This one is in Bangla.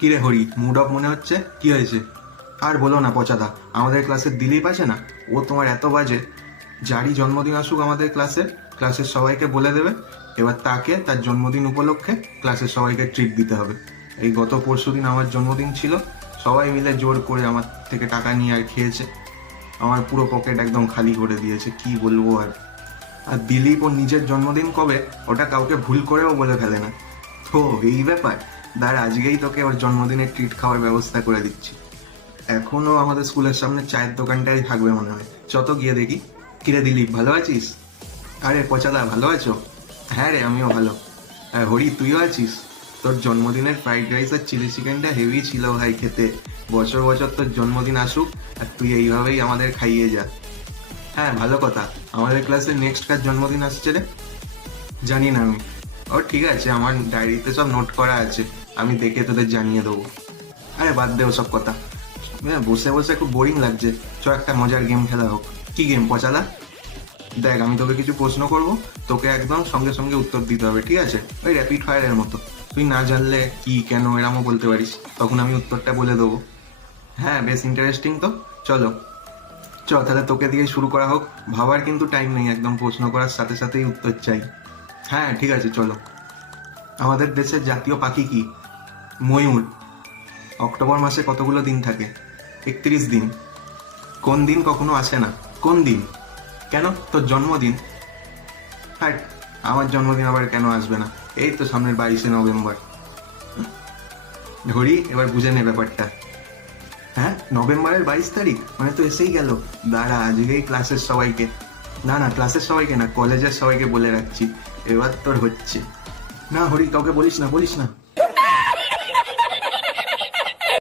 কিরে হরি, মুড অফ মনে হচ্ছে, কি হয়েছে? আর বলো না পচাদা, আমাদের ক্লাসের দিলীপ আছে না, ও তোমার এত বাজে। যারই জন্মদিন আসুক আমাদের ক্লাসের সবাইকে বলে দেবে এবার তাকে তার জন্মদিন উপলক্ষে ক্লাসের সবাইকে ট্রিট দিতে হবে। এই গত পরশুদিন আমার জন্মদিন ছিল, সবাই মিলে জোর করে আমার থেকে টাকা নিয়ে আর খেয়েছে। আমার পুরো পকেট একদম খালি করে দিয়েছে, কি বলবো আর। আর দিলীপ ওর নিজের জন্মদিন কবে ওটা কাউকে ভুল করেও বলে ফেলে না। তো এই ব্যাপার, দাঁড়া আজকেই তোকে ওর জন্মদিনের ট্রিট খাওয়ার ব্যবস্থা করে দিচ্ছি। এখনো আমাদের স্কুলের সামনে চায়ের দোকানটাই থাকবে মনে হয়, যত গিয়ে দেখি। কিরে দিলীপ, ভালো আছিস? আরে পচাদা, ভালো আছো? হ্যাঁ রে, আমিও ভালো। আর হরি, তুইও আছিস? তোর জন্মদিনের ফ্রাইড রাইস আর চিলি চিকেনটা হেভি ছিল ভাই খেতে। বছর বছর তোর জন্মদিন আসুক আর তুই এইভাবেই আমাদের খাইয়ে যা। হ্যাঁ, ভালো কথা। আমাদের ক্লাসে নেক্সট কার জন্মদিন আসছে রে? জানি না আমি। ও ঠিক আছে, আমার ডায়েরিতে সব নোট করা আছে, আমি দেখে তোদের জানিয়ে দেবো। আরে বাদ দে ওসব কথা। বসে বসে খুব বোরিং লাগছে, চ একটা মজার গেম খেলা হোক। কি গেম পচালা? দেখ, আমি তোকে কিছু প্রশ্ন করব, তোকে একদম সঙ্গে সঙ্গে উত্তর দিতে হবে, ঠিক আছে? ওই র্যাপিড ফায়ারের মতো। তুই না জানলে কি কেন এরমও বলতে পারিস, তখন আমি উত্তরটা বলে দেবো। হ্যাঁ, বেশ ইন্টারেস্টিং তো। চলো তাহলে তোকে দিয়ে শুরু করা হোক। ভাবার কিন্তু টাইম নেই, একদম প্রশ্ন করার সাথে সাথেই উত্তর চাই। হ্যাঁ ঠিক আছে, চলো। আমাদের দেশের জাতীয় পাখি কি? ময়ূর। অক্টোবর মাসে কতগুলো দিন থাকে? 31 দিন। কোন দিন কখনো আসে না? কোন দিন? কেন, তোর জন্মদিন? হ্যাঁ, আমার জন্মদিন আবার কেন আসবে না? এই তো সামনের 22শে নভেম্বর। ধরি, এবার বুঝে নে ব্যাপারটা। হ্যাঁ, নভেম্বরের 22 তারিখ মানে তো এসেই গেল। দাঁড়া আজকেই ক্লাসের সবাইকে, না ক্লাসের সবাইকে না, কলেজের সবাইকে বলে রাখছি। এবার তোর হচ্ছে। না হরি, কাউকে বলিস না, বলিস না।